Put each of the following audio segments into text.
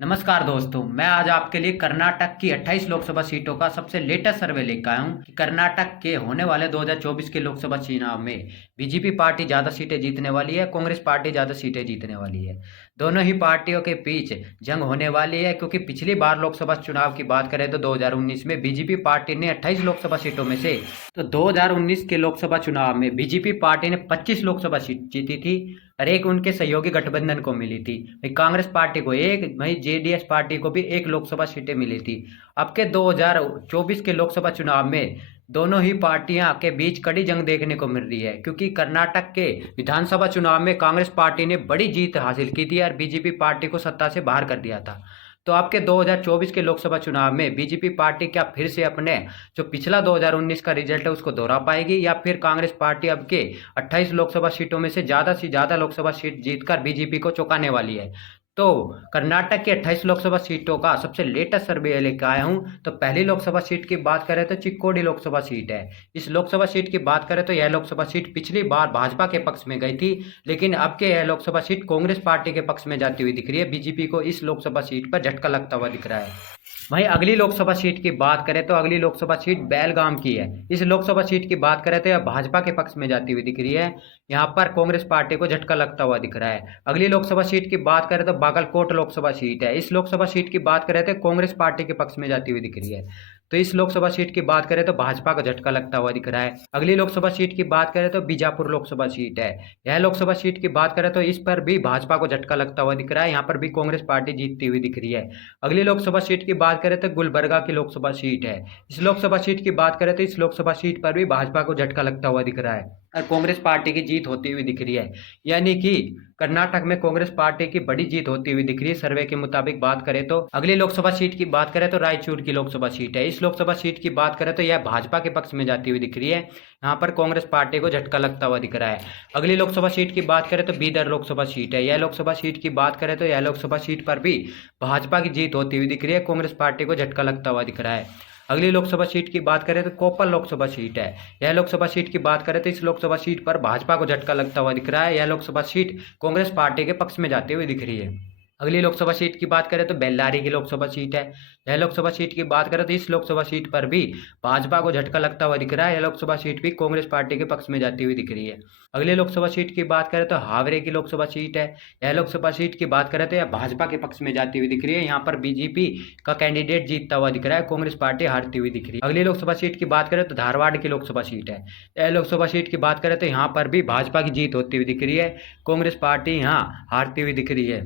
नमस्कार दोस्तों, मैं आज आपके लिए कर्नाटक की 28 लोकसभा सीटों का सबसे लेटेस्ट सर्वे लेकर आया हूं कि कर्नाटक के होने वाले 2024 के लोकसभा चुनाव में बीजेपी पार्टी ज़्यादा सीटें जीतने वाली है, कांग्रेस पार्टी ज़्यादा सीटें जीतने वाली है। दोनों ही पार्टियों के बीच जंग होने वाली है, क्योंकि पिछली बार लोकसभा चुनाव की बात करें तो 2019 में बीजेपी पार्टी ने 28 लोकसभा सीटों में से 2019 के लोकसभा चुनाव में बीजेपी पार्टी ने 25 लोकसभा सीट जीती थी और एक उनके सहयोगी गठबंधन को मिली थी। भाई कांग्रेस पार्टी को एक, भाई जेडीएस पार्टी को भी एक लोकसभा सीटें मिली थी। अब के 2024 के लोकसभा चुनाव में दोनों ही पार्टियां के बीच कड़ी जंग देखने को मिल रही है, क्योंकि कर्नाटक के विधानसभा चुनाव में कांग्रेस पार्टी ने बड़ी जीत हासिल की थी और बीजेपी पार्टी को सत्ता से बाहर कर दिया था। तो आपके 2024 के लोकसभा चुनाव में बीजेपी पार्टी क्या फिर से अपने जो पिछला 2019 का रिजल्ट है उसको दोहरा पाएगी, या फिर कांग्रेस पार्टी अब के 28 लोकसभा सीटों में से ज़्यादा लोकसभा सीट जीतकर बीजेपी को चौंकाने वाली है। तो कर्नाटक की 28 लोकसभा सीटों का सबसे लेटेस्ट सर्वे लेकर आया हूं। तो पहली लोकसभा सीट की बात करें तो चिक्कोडी लोकसभा सीट है। इस लोकसभा सीट की बात करें तो यह लोकसभा सीट पिछली बार भाजपा के पक्ष में गई थी, लेकिन अब के यह लोकसभा सीट कांग्रेस पार्टी के पक्ष में जाती हुई दिख रही है। बीजेपी को इस लोकसभा सीट पर झटका लगता हुआ दिख रहा है। वहीं अगली लोकसभा सीट की बात करें तो अगली लोकसभा सीट बेलगाम की है। इस लोकसभा सीट की बात करें तो यह भाजपा के पक्ष में जाती हुई दिख रही है। यहाँ पर कांग्रेस पार्टी को झटका लगता हुआ दिख रहा है। अगली लोकसभा सीट की बात करें तो बागलकोट लोकसभा सीट है। इस लोकसभा सीट की बात करें तो कांग्रेस पार्टी के पक्ष में जाती हुई दिख रही है। तो इस लोकसभा सीट की बात करें तो भाजपा का झटका लगता हुआ दिख रहा है। अगली लोकसभा सीट की बात करें तो बीजापुर लोकसभा सीट है। यह लोकसभा सीट की बात करें तो इस पर भी भाजपा को झटका लगता हुआ दिख रहा है। यहाँ पर भी कांग्रेस पार्टी जीतती हुई दिख रही है। अगली लोकसभा सीट की बात करें तो गुलबर्गा की लोकसभा सीट है। इस लोकसभा सीट की बात करें तो इस लोकसभा सीट पर भी भाजपा को झटका लगता हुआ दिख रहा है और कांग्रेस पार्टी की जीत होती हुई दिख रही है। यानी कि कर्नाटक में कांग्रेस पार्टी की बड़ी जीत होती हुई दिख रही है सर्वे के मुताबिक बात करें तो। अगली लोकसभा सीट की बात करें तो रायचूर की लोकसभा सीट है। इस लोकसभा सीट की बात करें तो यह भाजपा के पक्ष में जाती हुई दिख रही है। यहाँ पर कांग्रेस पार्टी को झटका लगता हुआ दिख रहा है। अगली लोकसभा सीट की बात करें तो बीदर लोकसभा सीट है। यह लोकसभा सीट की बात करें तो यह लोकसभा सीट पर भी भाजपा की जीत होती हुई दिख रही है। कांग्रेस पार्टी को झटका लगता हुआ दिख रहा है। अगली लोकसभा सीट की बात करें तो कोप्पल लोकसभा सीट है। यह लोकसभा सीट की बात करें तो इस लोकसभा सीट पर भाजपा को झटका लगता हुआ दिख रहा है। यह लोकसभा सीट कांग्रेस पार्टी के पक्ष में जाती हुई दिख रही है। अगली लोकसभा सीट की बात करें तो बेल्लारी की लोकसभा सीट है। यह लोकसभा सीट की बात करें तो इस लोकसभा सीट पर भी भाजपा को झटका लगता हुआ दिख रहा है। यह लोकसभा सीट भी कांग्रेस पार्टी के पक्ष में जाती हुई दिख रही है। अगली लोकसभा सीट की बात करें तो हावड़े की लोकसभा सीट है। यह लोकसभा सीट की बात करें तो यह भाजपा के पक्ष में जाती हुई दिख रही है। यहाँ पर बीजेपी का कैंडिडेट जीतता हुआ दिख रहा है, कांग्रेस पार्टी हारती हुई दिख रही है। अगली लोकसभा सीट की बात करें तो धारवाड़ की लोकसभा सीट है। यह लोकसभा सीट की बात करें तो यहाँ पर भी भाजपा की जीत होती हुई दिख रही है, कांग्रेस पार्टी यहाँ हारती हुई दिख रही है।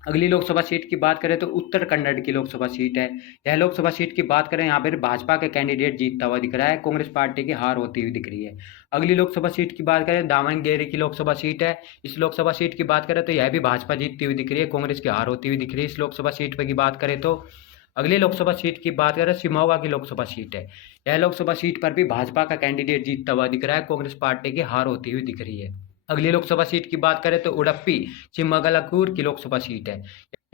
अगली लोकसभा सीट की बात करें तो उत्तर कन्नड़ की लोकसभा सीट है। यह लोकसभा सीट की बात करें यहाँ पर भाजपा के कैंडिडेट जीतता हुआ दिख रहा है, कांग्रेस पार्टी की हार होती हुई दिख रही है। अगली लोकसभा सीट की बात करें दावणगेरे की लोकसभा सीट है। इस लोकसभा सीट की बात करें तो यह भी भाजपा जीतती हुई दिख रही है, कांग्रेस की हार होती हुई दिख रही है। इस लोकसभा सीट पर की बात करें तो अगली लोकसभा सीट की बात करें शिमोगा की लोकसभा सीट है। यह लोकसभा सीट पर भी भाजपा का कैंडिडेट जीतता हुआ दिख रहा है, कांग्रेस पार्टी की हार होती हुई दिख रही है। अगली लोकसभा सीट की बात करें तो उडुपी चिक्मगलूर की लोकसभा सीट है।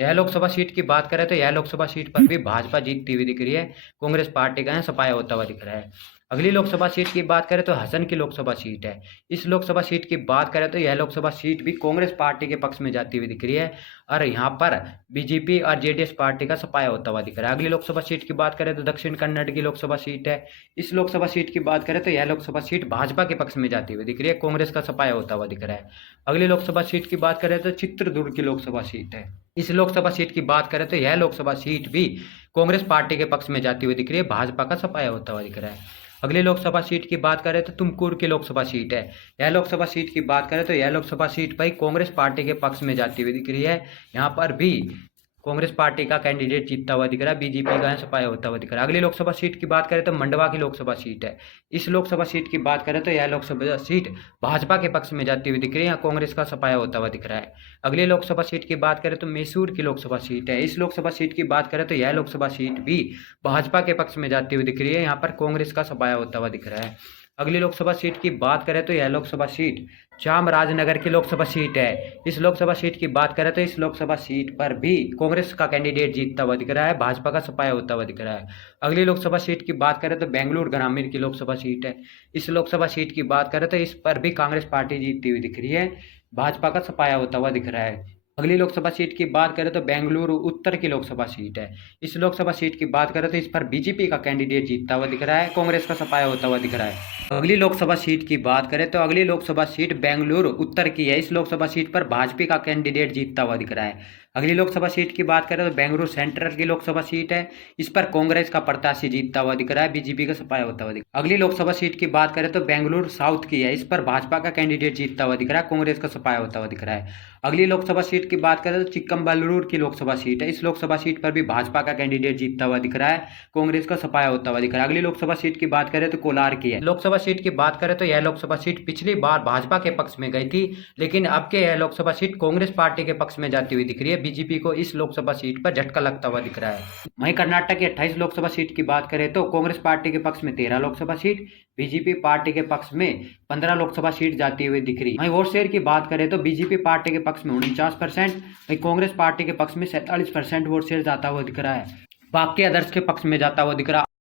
यह लोकसभा सीट की बात करें तो यह लोकसभा सीट पर भी भाजपा जीतती हुई दिख रही है, कांग्रेस पार्टी का यहाँ सफाया होता हुआ दिख रहा है। अगली लोकसभा सीट की बात करें तो हसन की लोकसभा सीट है। इस लोकसभा सीट की बात करें तो यह लोकसभा सीट भी कांग्रेस पार्टी के पक्ष में जाती हुई दिख रही है और यहाँ पर बीजेपी और जेडीएस पार्टी का सफाया होता हुआ दिख रहा है। अगली लोकसभा सीट की बात करें तो दक्षिण कन्नड़ की लोकसभा सीट है। इस लोकसभा सीट की बात करें तो यह लोकसभा सीट भाजपा के पक्ष में जाती हुई दिख रही है, कांग्रेस का सफाया होता हुआ दिख रहा है। अगली लोकसभा सीट की बात करें तो चित्रदुर्ग की लोकसभा सीट है। इस लोकसभा सीट की बात करें तो यह लोकसभा सीट भी कांग्रेस पार्टी के पक्ष में जाती हुई दिख रही है, भाजपा का सफाया होता हुआ दिख रहा है। अगली लोकसभा सीट की बात करें तो तुमकुर की लोकसभा सीट है। यह लोकसभा सीट की बात करें तो यह लोकसभा सीट भाई कांग्रेस पार्टी के पक्ष में जाती हुई दिख रही है। यहाँ पर भी कांग्रेस पार्टी का कैंडिडेट जीतता हुआ दिख रहा है, बीजेपी का सफाया होता हुआ दिख रहा है। अगली लोकसभा सीट की बात करें तो मंडवा की लोकसभा सीट है। इस लोकसभा सीट की बात करें तो यह लोकसभा सीट भाजपा के पक्ष में जाती हुई दिख रही है, यहाँ कांग्रेस का सफाया होता हुआ दिख रहा है। अगली लोकसभा सीट की बात करें तो मैसूर की लोकसभा सीट है। इस लोकसभा सीट की बात करें तो यह लोकसभा सीट भी भाजपा के पक्ष में जाती हुई दिख रही है, यहाँ पर कांग्रेस का सफाया होता हुआ दिख रहा है। अगली लोकसभा सीट की बात करें तो यह लोकसभा सीट चामराजनगर की लोकसभा सीट है। इस लोकसभा सीट की बात करें तो इस लोकसभा सीट पर भी कांग्रेस का कैंडिडेट जीतता हुआ दिख रहा है, भाजपा का सफाया होता हुआ दिख रहा है। अगली लोकसभा सीट की बात करें तो बेंगलुरु ग्रामीण की लोकसभा सीट है। इस लोकसभा सीट की बात करें तो इस पर भी कांग्रेस पार्टी जीतती हुई दिख रही है, भाजपा का सफाया होता हुआ दिख रहा है। अगली लोकसभा सीट की बात करें तो बेंगलुरु उत्तर की लोकसभा सीट है। इस लोकसभा सीट की बात करें तो इस पर बीजेपी का कैंडिडेट जीतता हुआ दिख रहा है, कांग्रेस का सफाया होता हुआ दिख रहा है। अगली लोकसभा सीट की बात करें तो अगली लोकसभा सीट बेंगलुरु उत्तर की है। इस लोकसभा सीट पर भाजपा का कैंडिडेट जीतता हुआ दिख रहा है। अगली लोकसभा सीट की बात करें तो बेंगलुरु सेंट्रल की लोकसभा सीट है। इस पर कांग्रेस का प्रत्याशी जीतता हुआ दिख रहा है, बीजेपी का सफाया होता हुआ दिख रहा है। अगली लोकसभा सीट की बात करें तो बेंगलुरु साउथ की है। इस पर भाजपा का कैंडिडेट जीतता हुआ दिख रहा है, कांग्रेस का सफाया होता हुआ दिख रहा है। अगली लोकसभा सीट की बात करें तो चिक्कमगलुरु की लोकसभा सीट है। इस लोकसभा सीट पर भी भाजपा का कैंडिडेट जीतता हुआ दिख रहा है, कांग्रेस का सफाया होता हुआ दिख रहा है। अगली लोकसभा सीट की बात करें तो कोलार की है। लोकसभा सीट की बात करें तो यह लोकसभा सीट पिछली बार भाजपा के पक्ष में गई थी, लेकिन अब के यह लोकसभा सीट कांग्रेस पार्टी के पक्ष में जाती हुई दिख रही है। बीजेपी को इस लोकसभा सीट पर झटका लगता हुआ दिख रहा है। वहीं कर्नाटक की 28 लोकसभा सीट की बात करें तो कांग्रेस पार्टी के पक्ष में 13 लोकसभा सीट, बीजेपी पार्टी के पक्ष में 15 लोकसभा सीट जाती हुई दिख रही। वहीं वोट शेयर की बात करें तो बीजेपी पार्टी के पक्ष में 49%, वहीं कांग्रेस पार्टी के पक्ष में 47% वोट शेयर जाता हुआ दिख रहा है। बाकी अदर्स के पक्ष में जाता हुआ दिख रहा है।